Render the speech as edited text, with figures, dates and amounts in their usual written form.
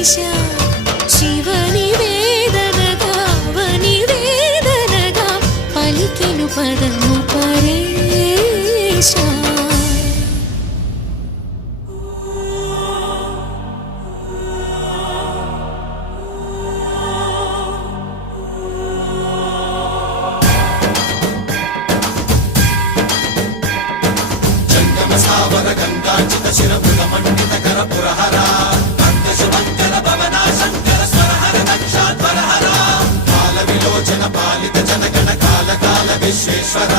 ఈశ శివని వేదనగా వని వేదనగా పలికెను పదము పరేశ గంగాచిత శిరముల మండిత కర పురహరా శుభంకర భవనా శంకర స్వరహర దక్షాధ్వరహరా కాల విలోచన పాలిత జనగణ కాల కాల విశ్వేశ్వర